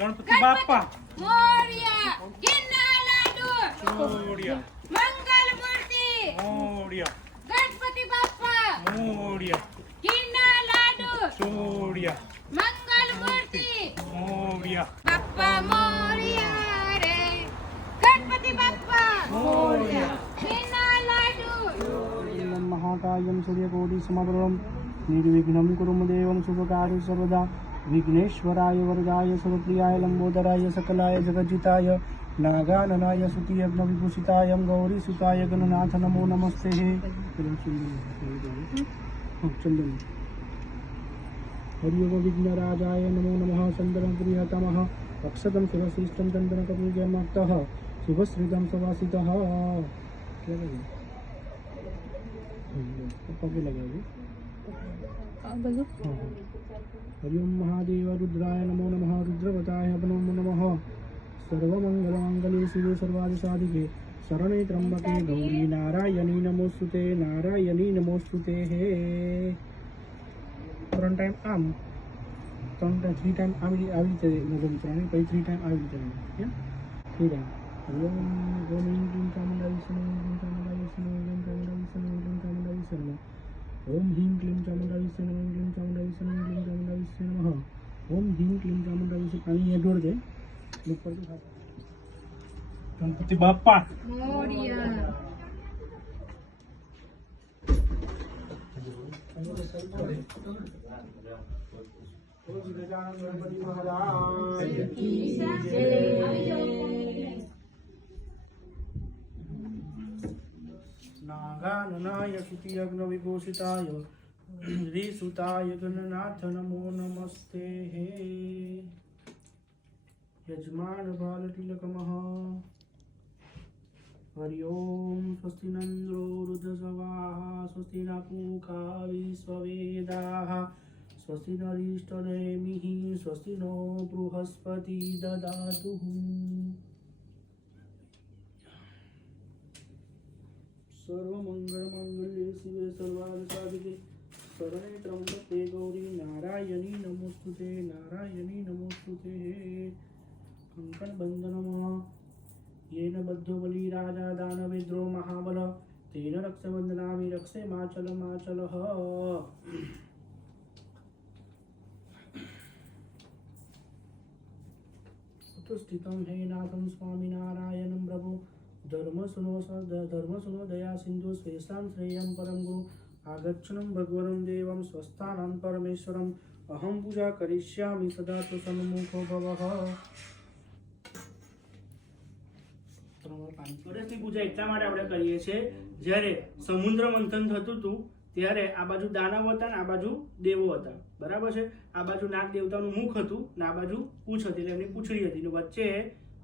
गणपति बाप्पा मोरया, गिन्ना लाडू मोरया, मंगल मूर्ति मोरया, गणपति बाप्पा मोरया, गिन्ना लाडू मोरया, मंगल मूर्ति मोरया, बाप्पा मोरया रे गणपति बाप्पा मोरया, गिन्ना लाडू महाकायं सूर्यकोटि समप्रभं निर्विघ्नं कुरु देवं शुभकार्य सर्वदा विघ्नेश्वराय वरदाय सर्वप्रियाय लंबोदराय सकलाय जगज्जिताय नागाननाय स्तुतियज्ञविभूषिताय गौरीसुताय गणनाथ नमो नमस्ते हरिओम विघ्नराजाय नमो नमः चंद्रं प्रियतमः अक्षतं शिवश्रेष्ठं चन्दनकपूजमक्तः शुभश्रितं सवासितः पगे लगाओगे हरिओम महादेव रुद्राय नमो नमः रुद्रवताय नमो नमः सर्वमंगलमंगले शिवे सर्वादिसाधिके शरणे त्र्यंबके गौरी नारायणी नमोस्तुते नारायणी नमोस्तुते हे ત્રણ ટાઈમ આમ થ્રી ટાઈમ આવી રીતે નગમ ત્રણે પછી થ્રી ટાઈમ આવી રીતે થ્રી ટાઈમ હરિઓમ ઓમ ક્લીમ ચામુંડા વિષ્ણુ ઓમ ચામુંડા વિષ્ણુ ઓમ ચામુંડા વિષ્ણુ ઓમ ચામુંડા વિષ્ણુ ओम ह्रीं क्लीं चामुंडा विष्णु ओम क्लीं चामुंडा विष्णु ओम क्लीं चामुंडा विष्णु नमः ओम ह्रीं क्लीं चामुंडा विष्णु पानी ये जोड़ दे ऊपर के साथ गणपति बाप्पा मोरया गणपति महाराज की जय नागाननाय स्तुतियज्ञविभूषिताय श्रीसुताय गणनाथ नमो नमस्ते हे यजमान बालतिलकमः हरि ओम स्वस्ति नंद्रो रुद्रसवाः स्वस्ति न पूषा विश्ववेदाः स्वस्ति नरिष्टनेमिः स्वस्ति नो बृहस्पति ददातुः सर्वमंगलमंगल्ये शिवे सर्वार्थसाधिके शरणे त्र्यंबके गौरी नारायणी नमोस्तुते नारायणी नमोस्तुते कंकण बंधनमः येन बद्धो बली राजा दानवेद्रो महाबल तेन रक्षबंधनामि रक्षे माचलः स्थितं हे नाथं स्वामिनारायणं प्रभु धर्म सुनो दया सिंधु स्वेशां श्रेयं परम गुरु आगच्छनं भगवनं देवं स्वस्थानं परमेश्वरम् अहं पूजा करिष्यामि सदा तो सन्मुखो भवः ગણેશની પૂજા એટલા માટે આપણે કરીએ છીએ જ્યારે સમુદ્ર મંથન થતું હતું ત્યારે આ બાજુ દાનવ હતા ને આ બાજુ દેવો હતા બરાબર છે આ બાજુ નાગ દેવતાનું મુખ હતું ને આ બાજુ પૂંછ હતી એટલે એમની પૂંછડી હતી ને વચ્ચે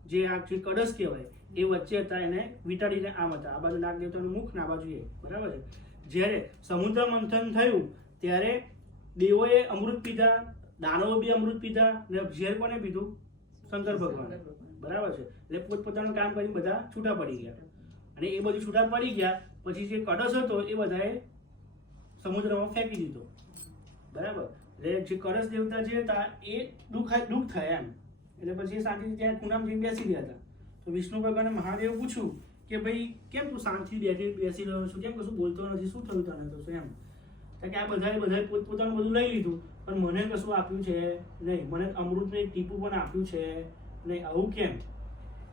જે આ જે કળશ કહેવાય એ વચ્ચે હતા એને વીંટાળીને આમ હતા આ બાજુ નાગ દેવતાનું મુખ ને આ બાજુ એ બરાબર છે જ્યારે સમુદ્ર મંથન થયું ત્યારે દેવોએ અમૃત પીધા દાનવો બી અમૃત પીધા ને ઝેર કોને પીધું શંકર ભગવાન બરાબર છે એટલે પોતપોતાનું કામ કરીને બધા છૂટા પડી ગયા અને એ બધું છૂટા પડી ગયા પછી જે કળશ હતો એ બધાએ સમુદ્રમાં ફેંકી દીધો બરાબર એટલે જે કળશ દેવતા જે હતા એ દુઃખ થયા એમ. એટલે પછી એ શાંતિથી ત્યાં ખૂણામાં જઈને બેસી રહ્યા હતા. તો વિષ્ણુ ભગવાને મહાદેવ પૂછ્યું કે ભાઈ કેમ તું શાંતિથી બેસી રહ્યો છું, કેમ કશું બોલતો નથી, શું થયું તને તો શું એમ? તો કે આ બધાએ પોતપોતાનું બધું લઈ લીધું પણ મને કશું આપ્યું છે નહીં, મને અમૃતનું એક ટીપું પણ આપ્યું છે નહીં, આવું કેમ?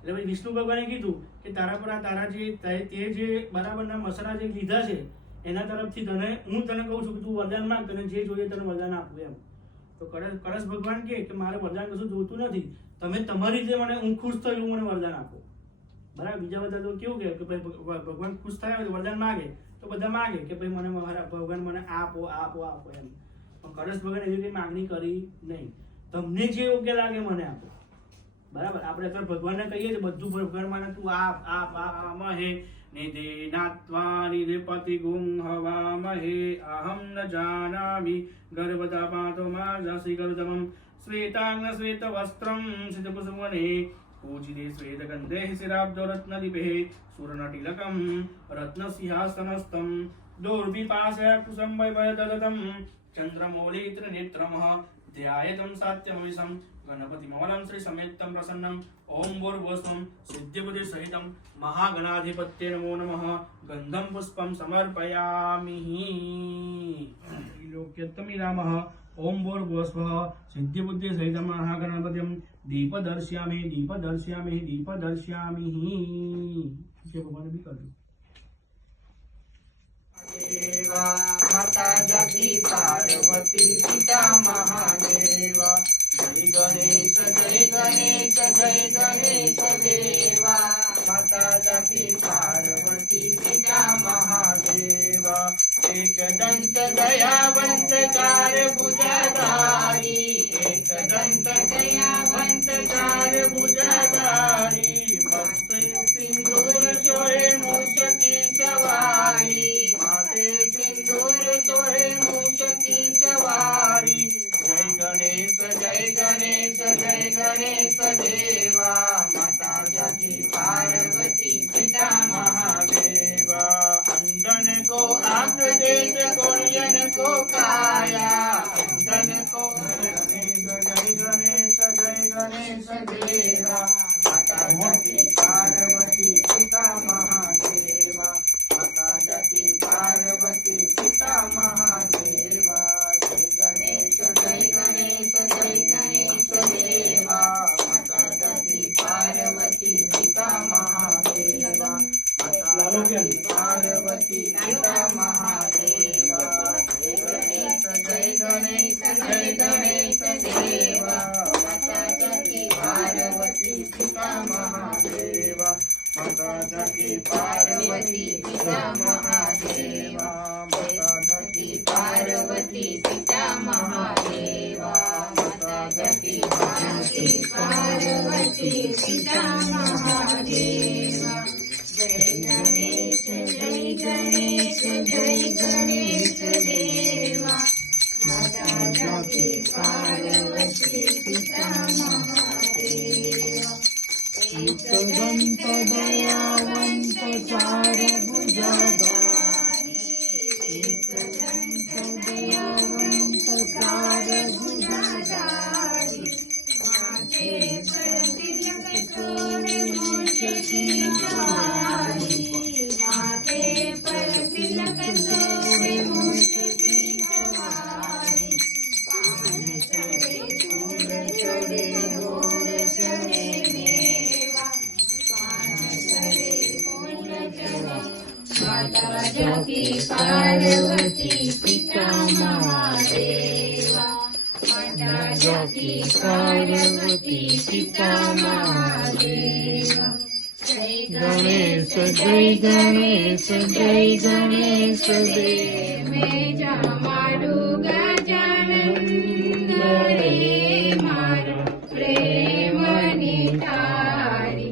એટલે પછી વિષ્ણુ ભગવાને કીધું કે તારા પર આ તારા જે તે જે બરાબરના મસાલા જે લીધા છે એના તરફથી તને હું તને કહું છું કે તું વરદાન માંગ, તને જે જોઈએ તને વરદાન આપું એમ. તો કળશ ભગવાન કે મારે વરદાન કશું જોતું નથી, તમે તમારી રીતે મને હું ખુશ થયું એવું મને વરદાન આપો. બરાબર. બીજા બધા તો કેવું કે ભાઈ ભગવાન ખુશ થાય તો વરદાન માગે તો બધા માગે કે ભાઈ મને મારા ભગવાન મને આપો આપો આપો એમ. પણ કળશ ભગવાન એવી કઈ માંગણી કરી નહીં, તમને જે યોગ્ય લાગે મને આપો. બરાબર. આપણે અત્યારે ભગવાનને કહીએ છીએ બધું ભગવાન મને તું આપ આપ આમહે નિદેનાત્વા નિદેપતિ ગું હવામહે અહમ ન જાનામિ ગર્ભદાપાતો માર્જસી ગરુતમં શ્વેતાંગ શ્વેત વસ્ત્રમ સિદ્ધકુસુમને પૂજિતે શ્વેત ગંધે શિરાબ્દો રત્નદીપે સુરનટિલકમ રત્નસિંહાસનસ્તમ દુર્વિપાશય કુસુમ વૈવદલતમ ચંદ્રમૌલિત્ર નેત્રમઃ ધ્યાયતમ સાત્યમવિષમ ગણપતિમવલં શ્રી સમેતમ પ્રસન્નમ ઓમ ભૂર્ભુવસ્સું સિદ્ધિબુદ્ધિ સહિતમ મહાગણાધિપત્ય નમો નમઃ ગંધમ પુષ્પમ સમર્પયામિ ત્રિલોક્યત્તમિરામઃ ઓમ ભૂર્ભુવસ્સુઃ સિદ્ધિબુદ્ધિ સહિતમ મહાગણપતિમ દીપદર્શ્યામિ દીપદર્શ્યામિ દીપદર્શ્યામિ. જે ભગવાન બી કરજો. દેવા માતા જગી પાર્વતી પિતા મહાદેવા જય ગણેશ જય ગણેશ જય ગણેશ દેવા માતા જગી પાર્વતી પિતા મહાદેવા એક દંત દયાવંત ચાર ભુજાધારી એક દંત દયાવંત ચાર ભુજાધારી મસ્ત સિંદૂર ચોરે મૂષકી સવારી માતે સિંદૂર ચોરે મૂષકી સવારી જય ગણેશ જય ગણેશ જય ગણેશ દેવા માતા જગી પાર્વતી પિતા મહાદેવા અંદન को आंख देश कोयन को काया अंदन को गणेश जय गणेश देवा माता जगी पार्वती पिता महादेवा माता जगी पार्वती पिता महादेवा जय गणेश देवा माता जगी पार्वती पिता महादेवा पार्वती पिता महादेवा जय गणेश देवा माता जगी पार्वती पिता महादेवा माता जगी पार्वती पिता महादेवा माता जगी पार्वती पिता महादेवा माता जगी पार्वती पिता महादेवा जय गणेश देवा माता जगी पार्वती पिता महादेवा एक दंत दयावंत चार भुजाधारी एक दंत दयावंत चार भुजाधारी माथे पर तिलक सोने मूषकी सवारी माथे पर तिलक सोने मूषकी सवारी पान चढ़े फूल चढ़े गोर चढ़े मेवा पान चढ़े फूल चढ़े माता जगी पार्वती पिता महादेवा माता जगी पार्वती पिता महादेवा जय गणेश देव मैं जमाडू गजानन रे मारो प्रेम निधारी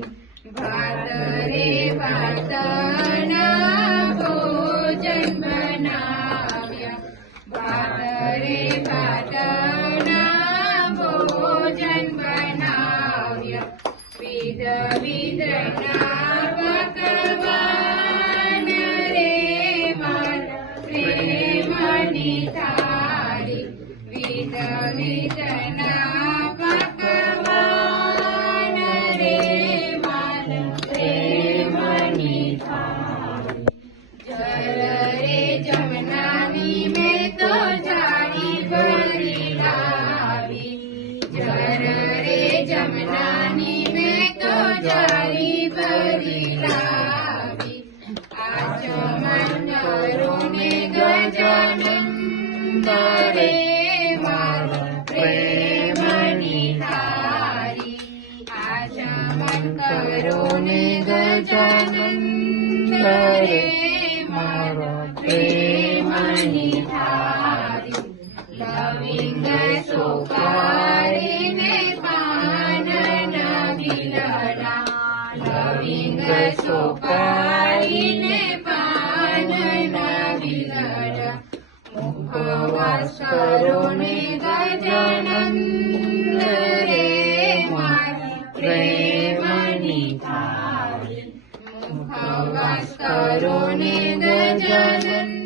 भात रे भातना भोजन बनाव्या भात रे भातना भोजन बनाव्या विध विधना भगवान रे मार प्रेम निधारी विध રે મારા પ્રેમની થાળી લવિંગ સોપારીને પાનના બિલડા લવિંગ સોપારીને પાનના બિલડા મુખવાસ કરો ને ગજાનંદ રે મારી પ્રેમની થાળી મુખવાસ કરો ને ગજાનંદ